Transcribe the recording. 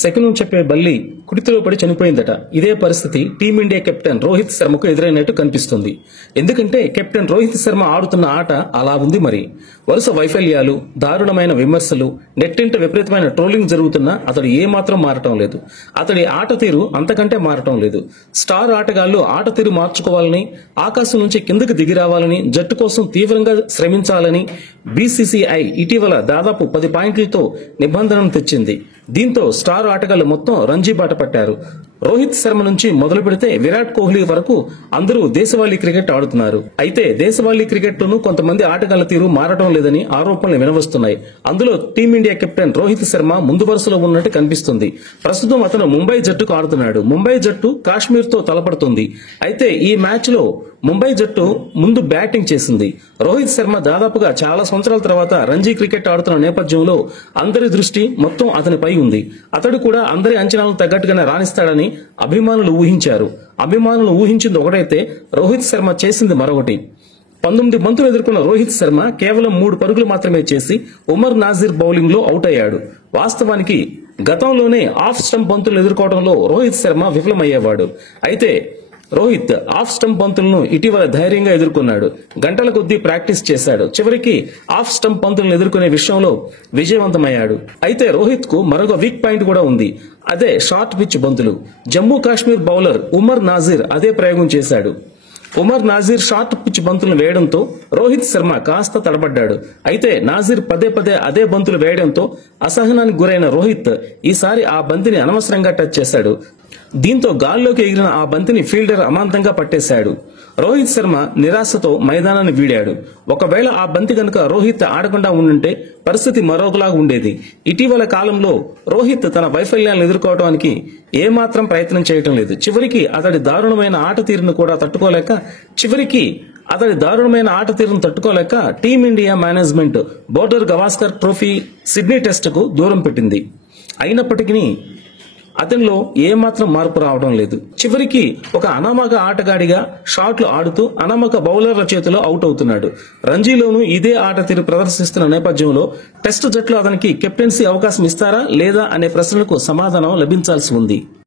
శకునం చెప్పే బల్లి కుడితిలో పడి చనిపోయిందట. ఇదే పరిస్థితి టీమిండియా కెప్టెన్ రోహిత్ శర్మకు ఎదురైనట్టు కనిపిస్తుంది. ఎందుకంటే కెప్టెన్ రోహిత్ శర్మ ఆడుతున్న ఆట అలా ఉంది. మరి వరుస వైఫల్యాలు, దారుణమైన విమర్శలు, నెట్టింట విపరీతమైన ట్రోలింగ్ జరుగుతున్నా అతడు ఏమాత్రం మారటం లేదు. అతడి ఆట తీరు అంతకంటే మారటం లేదు. స్టార్ ఆటగాళ్లు ఆట తీరు మార్చుకోవాలని, ఆకాశం నుంచి కిందకు దిగి రావాలని, జట్టు కోసం తీవ్రంగా శ్రమించాలని బీసీసీఐ ఇటీవల దాదాపు 10 పాయింట్లతో నిబంధనను తెచ్చింది. దీంతో స్టార్ ఆటగాళ్లు మొత్తం రంజీ బాట పట్టారు. రోహిత్ శర్మ నుంచి మొదలు పెడితే విరాట్ కోహ్లీ వరకు అందరూ దేశవాళీ క్రికెట్ ఆడుతున్నారు. అయితే దేశవాళీ క్రికెట్ లోనూ కొంతమంది ఆటగాళ్ల తీరు మారటం లేదని ఆరోపణలు వినవస్తున్నాయి. అందులో టీమిండియా కెప్టెన్ రోహిత్ శర్మ ముందు వరుసలో ఉన్నట్టు కనిపిస్తుంది. ప్రస్తుతం అతను ముంబై జట్టుకు ఆడుతున్నాడు. ముంబై జట్టు కాశ్మీర్ తో తలపడుతుంది. అయితే ఈ మ్యాచ్ లో ముంబై జట్టు ముందు బ్యాటింగ్ చేసింది. రోహిత్ శర్మ దాదాపుగా చాలా సంవత్సరాల తర్వాత రంజీ క్రికెట్ ఆడుతున్న నేపథ్యంలో అందరి దృష్టి మొత్తం అతనిపై ఉంది. అతడు కూడా అందరి అంచనాలకు తగ్గట్టుగానే రాణిస్తాడని అభిమానులు ఊహించారు. అభిమానులు ఊహించింది ఒకటైతే రోహిత్ శర్మ చేసింది మరొకటి. 19 బంతులు ఎదుర్కొన్న రోహిత్ శర్మ కేవలం 3 పరుగులు మాత్రమే చేసి ఉమర్ నాజిర్ బౌలింగ్ లో అవుట్ అయ్యాడు. వాస్తవానికి గతంలోనే ఆఫ్ స్టంప్ బంతులు ఎదుర్కోవడంలో రోహిత్ శర్మ విఫలమయ్యేవాడు. అయితే రోహిత్ ఆఫ్ స్టంప్ బంతులను ఇటీవల ధైర్యంగా ఎదుర్కొన్నాడు. గంటల కొద్దీ ప్రాక్టీస్ చేశాడు. చివరికి ఆఫ్ స్టంప్ బంతులను ఎదుర్కొనే విషయంలో విజయవంతమయ్యాడు. అయితే రోహిత్ కు మరొక వీక్ పాయింట్ కూడా ఉంది. అదే షార్ట్ పిచ్ బంతులు. జమ్మూ కాశ్మీర్ బౌలర్ ఉమర్ నాజిర్ అదే ప్రయోగం చేశాడు. ఉమర్ నాజిర్ షార్ట్ పిచ్ బంతులు వేయడంతో రోహిత్ శర్మ కాస్త తడబడ్డాడు. అయితే నాజిర్ పదే అదే బంతులు వేయడంతో అసహనానికి గురైన రోహిత్ ఈసారి ఆ బంతిని అనవసరంగా టచ్ చేశాడు. దీంతో గాల్లోకి ఎగిరిన ఆ బంతిని ఫీల్డర్ అమాంతంగా పట్టేశాడు. రోహిత్ శర్మ నిరాశతో మైదానాన్ని వీడాడు. ఒకవేళ ఆ బంతి కనుక రోహిత్ ఆడకుండా ఉండుంటే పరిస్థితి మరొకలాగా ఉండేది. ఇటీవల కాలంలో రోహిత్ తన వైఫల్యాలను ఎదుర్కోవడానికి ఏమాత్రం ప్రయత్నం చేయటం లేదు. చివరికి అతడి దారుణమైన ఆట తీరును తట్టుకోలేక team India management Border Gavaskar trophy Sydney టెస్టుకు దూరం పెట్టింది. అయినప్పటికీ అతనిలో ఏమాత్రం మార్పు రావడం లేదు. చివరికి ఒక అనామక ఆటగాడిగా షాట్లు ఆడుతూ అనామక బౌలర్ల చేతిలో అవుట్ అవుతున్నాడు. రంజీలోనూ ఇదే ఆట తీరు ప్రదర్శిస్తున్న నేపథ్యంలో టెస్టు జట్లు అతనికి కెప్టెన్సీ అవకాశం ఇస్తారా లేదా అనే ప్రశ్నలకు సమాధానం లభించాల్సి ఉంది.